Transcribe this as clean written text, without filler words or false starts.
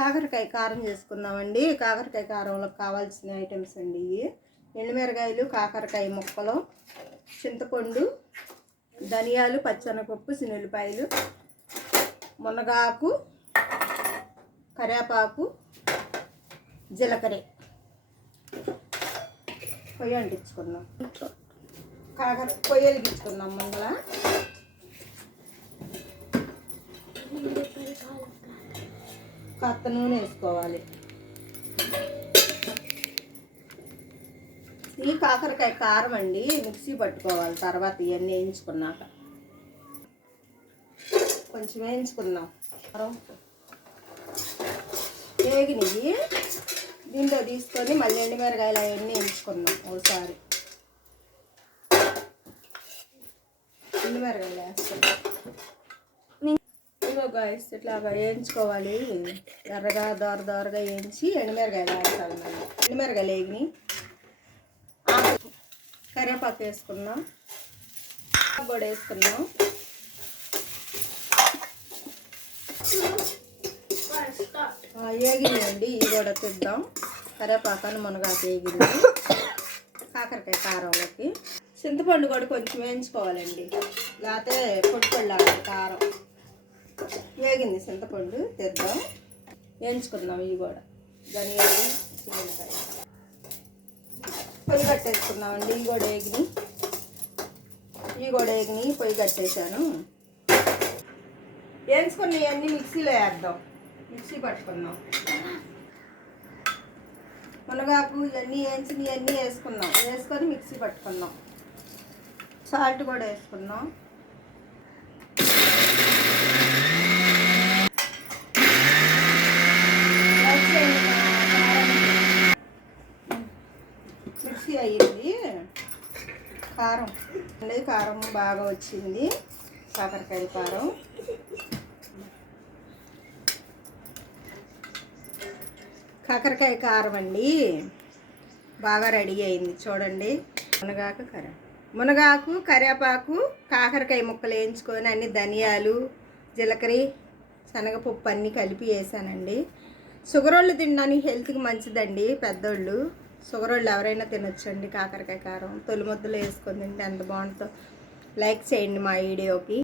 కాకరకాయ కారం చేసుకుందామండి. కాకరకాయ కారంలో కావాల్సిన ఐటమ్స్ అండి ఇవి: ఎండుమిరకాయలు, కాకరకాయ ముక్కలు, చింతపండు, ధనియాలు, పచ్చెనగపప్పు, శనగపాయలు, మునగాకు, కరివేపాకు, జీలకర్ర. పొయ్యి అంటించుకుందాం. పొయ్యి వెలిగించుకుందాం. ముందర కాస్త నూనె వేసుకోవాలి. ఈ కాకరకాయ కారం అండి, మిక్సీ పట్టుకోవాలి. తర్వాత ఇవన్నీ వేయించుకున్నాక కొంచెం వేయించుకుందాం. వేగినవి దీంట్లో తీసుకొని మళ్ళీ ఎండుమిరకాయలు అవన్నీ వేయించుకుందాం. ఒకసారి ఎండుమిరకాయలు వేసుకుందాం. ఇదిగో గాయస్, ఇట్లాగా వేయించుకోవాలి. ఎర్రగా దోరగా వేయించి ఎండుమిరకాయలు వేస్తాను. మళ్ళీ ఎండుమిరకాయలు వేగిని కరివేపాకు వేసుకుందాం. కూడా వేసుకుందాం. వేగిందండి. ఇవి కూడా తిద్దాం. కరివేపాకాను మునగాకు వేగింది. కాకరకాయ కారంలోకి చింతపండు కూడా కొంచెం వేయించుకోవాలండి, లేకపోతే పొడిపొడిలాగా కారం. వేగింది చింతపండు, తెద్దాం. వేయించుకుందాం. ఇవి కూడా ధనియాలు, శనగకాయ. పొయ్యి కట్టేసుకుందామండి. ఇవి కూడా వేగినాయి. పొయ్యి కట్టేసాను. వేయించుకుని ఇవన్నీ మిక్సీలో వేద్దాం. మిక్సీ పట్టుకుందాం. మునగాకు ఇవన్నీ వేయించి ఇవన్నీ వేసుకుందాం. వేసుకొని మిక్సీ పట్టుకుందాం. సాల్ట్ కూడా వేసుకుందాం. మిక్సీ అయ్యింది. కారం బాగా వచ్చింది. కాకరకాయ కారం కాకరకాయ కారం అండి బాగా రెడీ అయింది. చూడండి. మునగాకు, కరివేపాకు, కాకరకాయ ముక్కలు వేయించుకొని అన్ని ధనియాలు, జీలకర్ర, శనగపప్పు అన్నీ కలిపి వేసానండి. షుగర్ వాళ్ళు తినడానికి హెల్త్కి మంచిదండి. పెద్దోళ్ళు, షుగర్ వాళ్ళు ఎవరైనా తినొచ్చండి. కాకరకాయ కారం తొలి ముద్దలు వేసుకొని తింటే ఎంత బాగుంటుందో. లైక్ చేయండి మా వీడియోకి.